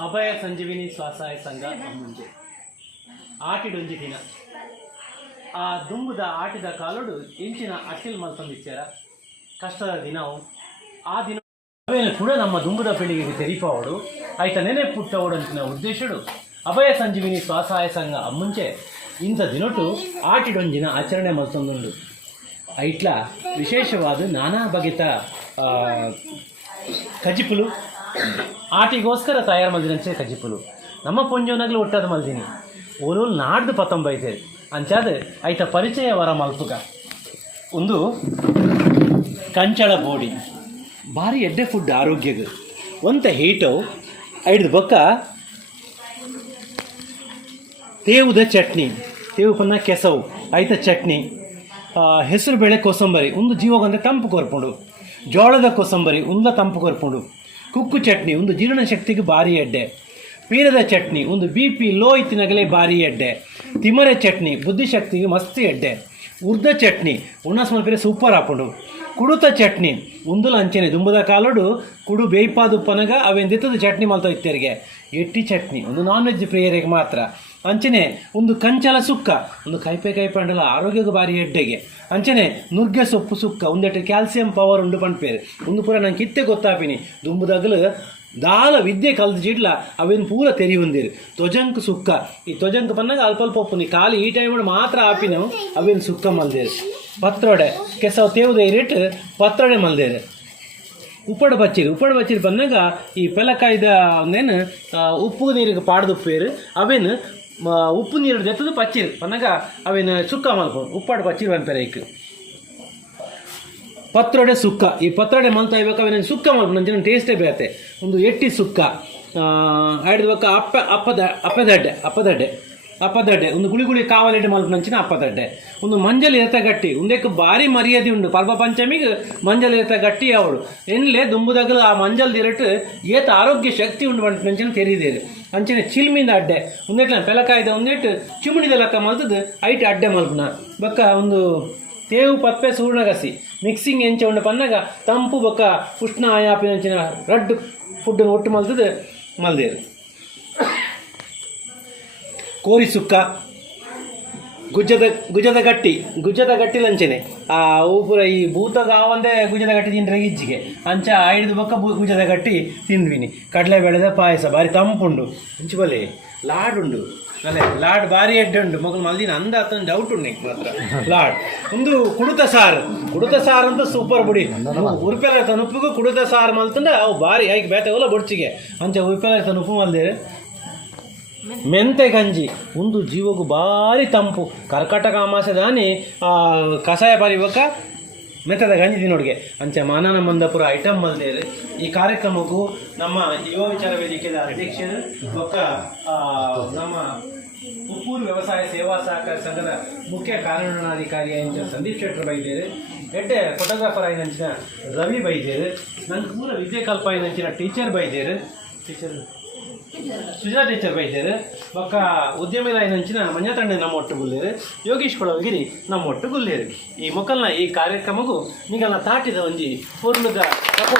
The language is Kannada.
ಅಭಯ ಸಂಜೀವಿನಿ ಸ್ವಸಹಾಯ ಸಂಘ ಮುಂಜೆ ಆಟಿಡೊಂಜಿ ದಿನ ಆ ದುಂಬುದ ಆಟಿದ ಕಾಲುಡು ಇಂಚಿನ ಅಟ್ಟಿಲ್ ಮಲ್ಪಂದಿಚ್ಚಾರ ಕಷ್ಟದ ದಿನವು ಆ ದಿನ ಅವೇನು ಕೂಡ ನಮ್ಮ ದುಂಬುದ ಪೀಳಿಗೆಗೆ ತೆರಿಪಾವಡು ಆಯ್ತ ನೆನೆ ಪುಟ್ಟವಡಂತಿನ ಉದ್ದೇಶಡು ಅಭಯ ಸಂಜೀವಿನಿ ಸ್ವಸಹಾಯ ಸಂಘ ಮುಂಚೆ ಇಂಥ ದಿನೊಟ್ಟು ಆಟಿಡೊಂಜಿನ ಆಚರಣೆ ಮಲ್ತೊಂದುಂಡು ಐಟ್ಲ ವಿಶೇಷವಾದ ನಾನಾ ಬಗೆತ ಆ, ಕಜಿಪುಲು ಆಟಿಗೋಸ್ಕರ ತಯಾರು ಮಲ್ದಿನಂಚೆ ಕಜಿಪುಲು ನಮ್ಮ ಪೊಂಜೋನಗ್ಲು ಹುಟ್ಟದ ಮಲ್ದಿನಿ. ಓಲು ನಾಡ್ದು ಪತ್ತೊಂಬೈತೆ ಅಂಚಾದ ಐತ ಪರಿಚಯ ವರ ಮಲ್ಪುಗ. ಒಂದು ಕಂಚಳ ಬೋಡಿ. ಭಾರಿ ಎಡ್ಡೆ ಫುಡ್ ಆರೋಗ್ಯಗ ಒಂತ ಹೀಟು, ಐಡ್ದು ಬೊಕ್ಕ ತೇವುದ ಚಟ್ನಿ. ತೇವು ಪನ್ನ ಕೆಸವು, ಐತ ಚಟ್ನಿ. ಹೆಸರು ಬೇಳೆ ಕೋಸಂಬರಿ. ಒಂದು ಜೀವಗೊಂದ ತಂಪು ಕೊರ್ಪುಂಡು. ಜೋಳದ ಕೋಸಂಬರಿ ಉಂದ ತಂಪು ಕೊರ್ಪುಂಡು. ಕುಕ್ಕು ಚಟ್ನಿ, ಒಂದು ಜೀರ್ಣ ಶಕ್ತಿಗೆ ಭಾರಿ ಎಡ್ಡೆ. ಪೀರದ ಚಟ್ನಿ, ಒಂದು ಬಿ ಪಿ ಲೋ ಇತ್ತಿನಗಲೇ ಭಾರಿ ಎಡ್ಡೆ. ತಿಮರೆ ಚಟ್ನಿ, ಬುದ್ಧಿಶಕ್ತಿಗೆ ಮಸ್ತಿ ಎಡ್ಡೆ. ಉರ್ದ ಚಟ್ನಿ, ಉಣ್ಣ ಮಲ್ಪರೆ ಸೂಪರ್ ಹಾಕೊಂಡು. ಕುಡುತ ಚಟ್ನಿ. ಉಂದುಲ ಅಂಚನೆ, ದುಂಬದ ಕಾಲಡು, ಕುಡು ಬೇಯ್ಪಾದು ಪನಗ ಅವೆಂದಿತ್ತದ ಚಟ್ನಿ ಮಲ್ತ ಇತ್ತರಿಗೆ. ಎಟ್ಟಿ ಚಟ್ನಿ, ಒಂದು ನಾನ್ ವೆಜ್ ಪ್ರಿಯರಿಗೆ ಮಾತ್ರ. ಅಂಚನೆ, ಒಂದು ಕಂಚಲ ಸುಕ್ಕ, ಒಂದು ಕೈಪೆ ಕೈಪಂಡಲ ಆರೋಗ್ಯದ ಬಾರಿ ಎಡ್ಡೆಗೆ. ಅಂಚನೆ ನುಗ್ಗೆ ಸೊಪ್ಪು ಸುಕ್ಕ ಒಂದೆಟ್ಟು ಕ್ಯಾಲ್ಸಿಯಂ ಪವರ್ ಉಂಡು ಪಂಪೇರು ಒಂದು ಪೂರ ನಂಗೆ ಕಿತ್ತೆ ಗೊತ್ತಾಪಿನಿ. ದುಂಬುದಾಗಲು ದಾಲ ವಿದ್ಯೆ ಕಲ್ದು ಜಿಡ್ಲ, ಅವೇನು ಪೂರ ತೆರಿ ಹೊಂದಿರು ತ್ವಜಂಕ್ ಸುಕ್ಕ, ಈ ತ್ವಜಂಕ್ ಪನ್ನಾಗ ಅಲ್ಪ ಅಲ್ಪ ಒಪ್ಪುನಿ ಖಾಲಿ ಈ ಟೈಮ್ ಮಾತ್ರ ಆಪಿನವು, ಅವೇನು ಸುಕ್ಕ ಮಲ್ದೇರು. ಪತ್ರೊಡೆ. ಕೆಸವು ತೇವುದ ಇರಿಟ್ಟು ಪತ್ರೊಡೆ ಮಲ್ದೇರು. ಉಪ್ಪಡ ಬಚ್ಚಿರು, ಉಪ್ಪಡು ಬಚ್ಚಿರು ಬಂದಾಗ ಈ ಪೆಲಕಾಯ್ದ ಒಂದೇನು ಉಪ್ಪು ನೀರಿಗೆ ಪಾಡ್ದು ಉಪ್ಪೇರು, ಅವೇನು ಉಪ್ಪು ನೀರು ಜೊತೆದು ಪಚ್ಚಿರು. ಬಂದಾಗ ಅವೇನು ಸುಕ್ಕ ಮಲ್ಕೊಂಡು ಉಪ್ಪಾಡು ಪಚ್ಚಿರು ಬಂಪೆರೆ ಇಕ್ ಪತ್ರೊಡೆ ಸುಕ್ಕ. ಈ ಪತ್ರೊಡೆ ಮಲ್ತಾ ಇವಾಗ ಅವೇನು ಸುಕ್ಕ ಮಲ್ಕೊಂಡು ನಂಚಿನ ಟೇಸ್ಟೇ ಬೇತೆ ಒಂದು ಎಟ್ಟಿ ಸುಕ್ಕ. ಆಡಿದ್ವಾಗ ಅಪ್ಪ, ಅಪ್ಪದ, ಅಪ್ಪದಡ್ಡೆ ಅಪ್ಪದಡ್ಡೆ. ಅಪ್ಪದಡ್ಡೆ. ಒಂದು ಗುಳಿ ಗುಳಿ ಕಾವಲಿಟ್ಟು ಮಲ್ಕೊಂಡು ನಂಚಿನ ಅಪ್ಪದಡ್ಡೆ. ಒಂದು ಮಂಜಲ್ ಏತ ಗಟ್ಟಿ. ಉಂದೆಕ್ ಭಾರಿ ಮರ್ಯಾದೆ ಉಂಡು ಪರ್ವ ಪಂಚಮಿಗೆ ಮಂಜಲ್ ಏತ ಗಟ್ಟಿ ಅವಳು. ಎನ್ಲೆ ದುಂಬುದಾಗಲು ಆ ಮಂಜಲ್ ದಿರಟ್ಟು ಏತ ಆರೋಗ್ಯ ಶಕ್ತಿ ಉಂಡು ಬಂಟ ನಂಚಿನ ತೆರೀದೇರು. ಅಂಚಿನ ಚಿಲ್ಮಿಂದ ಅಡ್ಡೆ. ಒಂದೇಟ್ಲ ಪೆಲಕಾಯ್ದ ಒಂದೆಟ್ಟು ಚಿಮುಣಿದ ಲೆಕ್ಕ ಮಲ್ತದ್ದು ಐಟ್ ಅಡ್ಡೆ ಮಲ್ಪನ. ಬಕ್ಕ ಒಂದು ತೇವು, ಪಪ್ಪೆ, ಸೂರ್ಣಗಸಿ. ಮಿಕ್ಸಿಂಗ್ ಎಂಚ ಉಂಡ ಪನ್ನಗ ತಂಪು ಬೊಕ್ಕ ಉಷ್ಣ ಆಯಾಪಿನಂಚಿನ ರಡ್ ಫುಡ್ ಒಟ್ಟು ಮಲ್ತದ್ದು ಮಲ್ದೇರು. ಕೋರಿ ಸುಕ್ಕ ಗುಜ್ಜದ ಗುಜದ ಗಟ್ಟಿ ಗುಜ್ಜದ ಗಟ್ಟಿ ಲಂಚನೆ. ಆ ಊಪುರ ಈ ಭೂತ ಒಂದೇ ಗುಜದ ಗಟ್ಟಿ ತಿಂದ್ರೆ ಇಜ್ಜಿಗೆ ಅಂಚ ಐದು ಬೊಕ್ಕ ಗುಜದ ಗಟ್ಟಿ ತಿಂದ್ವಿನಿ. ಕಡಲೆ ಬೆಳೆದ ಪಾಯಸ ಬಾರಿ ತಂಪುಂಡು. ಬಲೆ ಲಾಡ್ ಉಂಡು ಅಲ್ಲೇ ಲಾಡ್ ಬಾರಿ ಎಡ್ಡೆ ಉಂಡು ಮಗಳು ಮಲ್ದಿನ ಅಂದ ಆತನ ಡೌಟ್ ಉಂಡು ನಿಂಗೆ ಮಾತ್ರ. ಲಾಡ್. ಒಂದು ಕುಡುತ ಸಾರು. ಕುಡುತ ಸಾರು ಅಂತ ಸೂಪರ್ ಬುಡಿ. ಉರುಪೆಲ ತನುಪಿಗೂ ಕುಡುತ ಸಾರು ಮಲ್ತಂದ್ರೆ ಅವು ಬಾರಿ ಆಯ್ಕೆ ಬೇತೆ ಹೋಲ ಬೊಡ್ಚಿಗೆ. ಅಂಚ ಉರುಪೆಲ ತನುಪು ಮಲ್ದೇರು ಮೆಂತೆ ಗಂಜಿ. ಒಂದು ಜೀವಗೂ ಭಾರಿ ತಂಪು. ಕರ್ಕಟಕ ಅಮಾಸೆದಾನಿ ಕಷಾಯ ಬರಿಬೇಕ ಮೆತ್ತದ ಗಂಜಿ ತಿನ್ನೋಡಿಗೆ ಅಂಚೆ ಮಾನನ ಮಂದಪುರ ಐಟಮ್ ಮಲ್ದೇರು ಈ ಕಾರ್ಯಕ್ರಮಕ್ಕೂ ನಮ್ಮ ಯುವ ವಿಚಾರ ವೇದಿಕೆಯ ಅಧ್ಯಕ್ಷರು ಆ, ನಮ್ಮ ಉಪ್ಪೂರು ವ್ಯವಸಾಯ ಸೇವಾ ಸಹಕಾರ ಸಂಘದ ಮುಖ್ಯ ಕಾರ್ಯನಿರ್ವಹಣಾಧಿಕಾರಿ ಅಂಚೆ ಸಂದೀಪ್ ಶೆಟ್ಟರ್ ಬೈದೇರು ಎಡ್ಡೆ ಫೋಟೋಗ್ರಾಫರ್ ಆಯ್ನಂಚಿನ ರವಿ ಬೈದೇರು ನನ್ನ ಪೂರ ವಿದ್ಯಾಕಲ್ಪ ಕಲ್ಪ ಆಯ್ನಂಚಿನ ಟೀಚರ್ ಬೈದೇರು ಟೀಚರ್ ಸುಜಾ ಟೀಚರ್ ಬೈದೇರು, ಬೊಕ್ಕ ಉದ್ಯಮಿ ನಂಚಿನ ಮಂಜಾತಣ್ಣೆ ನಮ್ಮ ಒಟ್ಟು ಗುಲ್ಲೇರು, ಯೋಗೀಶ್ ಕೊಳವಗಿರಿ ನಮ್ಮ ಒಟ್ಟು ಗುಲ್ಲೇರು. ಈ ಮೊಕ್ಕಲ್ನ ಈ ಕಾರ್ಯಕ್ರಮಕ್ಕೂ ನಿಗಲ್ನ ತಾಟಿದ ಒಂಜಿ ಪೂರ್ಣದ ಕಪು